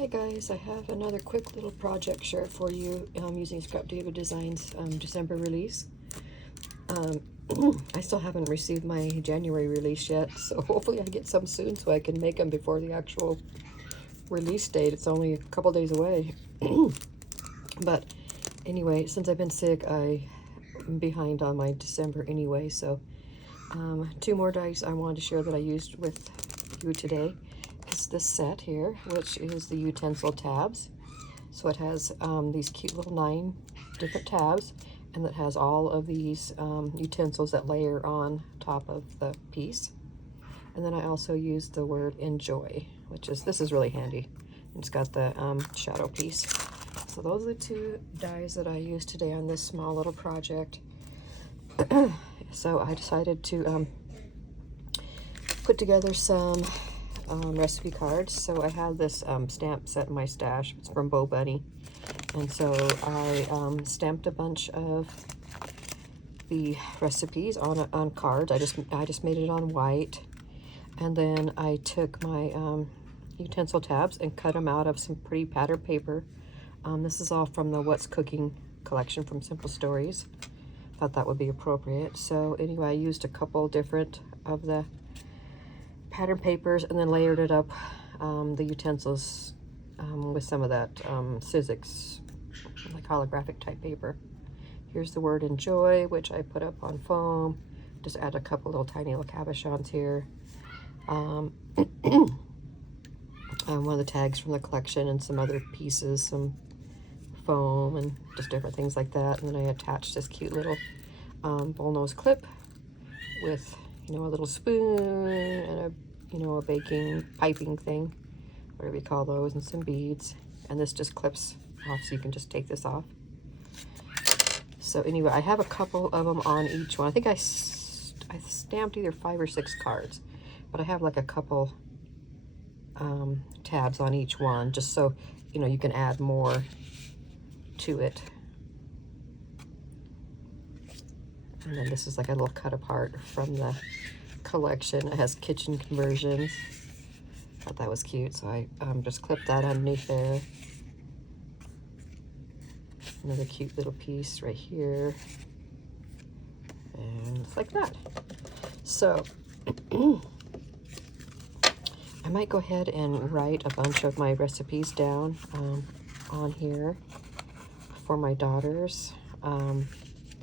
Hi guys, I have another quick little project share for you using Scrap David Designs December release. I still haven't received my January release yet, so hopefully I get some soon so I can make them before the actual release date. It's only a couple days away. But anyway, since I've been sick, I'm behind on my December anyway, so two more dies I wanted to share that I used with you today. Is this set here, which is the utensil tabs. So it has these cute little 9 different tabs, and it has all of these utensils that layer on top of the piece. And then I also used the word enjoy, which is, this is really handy. It's got the shadow piece. So those are the 2 dies that I used today on this small little project. So I decided to put together some recipe cards. So I have this stamp set in my stash. It's from Bo Bunny, and so I stamped a bunch of the recipes on cards. I just made it on white, and then I took my utensil tabs and cut them out of some pretty pattern paper. This is all from the What's Cooking collection from Simple Stories. Thought that would be appropriate. So anyway, I used a couple different of the pattern papers and then layered it up, the utensils, with some of that Sizzix, like holographic type paper. Here's the word enjoy, which I put up on foam. Just add a couple little tiny little cabochons here. One of the tags from the collection and some other pieces, some foam and just different things like that. And then I attached this cute little bullnose clip with, you know, a little spoon and a, you know, a baking piping thing, whatever you call those, and some beads. And this just clips off, so you can just take this off. So anyway, I have a couple of them on each one. I think I stamped either 5 or 6 cards, but I have like a couple tabs on each one, just so, you know, you can add more to it. And then this is like a little cut apart from the collection. It has kitchen conversions. Thought that was cute, so I just clipped that underneath there. Another cute little piece right here, and it's like that. So I might go ahead and write a bunch of my recipes down on here for my daughters.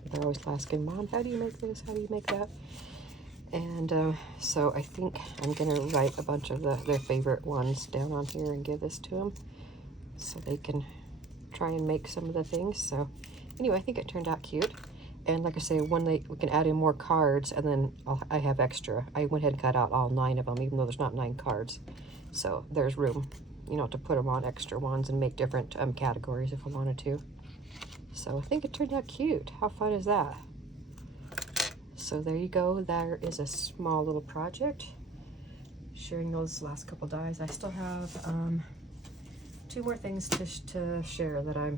They're always asking, Mom, how do you make this? How do you make that? And so I think I'm going to write a bunch of their favorite ones down on here and give this to them so they can try and make some of the things. So anyway, I think it turned out cute. And like I say, we can add in more cards, and then I have extra. I went ahead and cut out all 9 of them, even though there's not 9 cards. So there's room, you know, to put them on extra ones and make different categories if I wanted to. So I think it turned out cute. How fun is that? So there you go. There is a small little project. Sharing those last couple dies. I still have 2 more things to share that I'm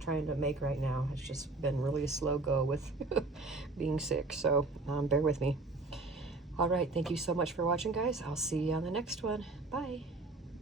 trying to make right now. It's just been really a slow go with being sick, so bear with me. All right, thank you so much for watching, guys. I'll see you on the next one. Bye.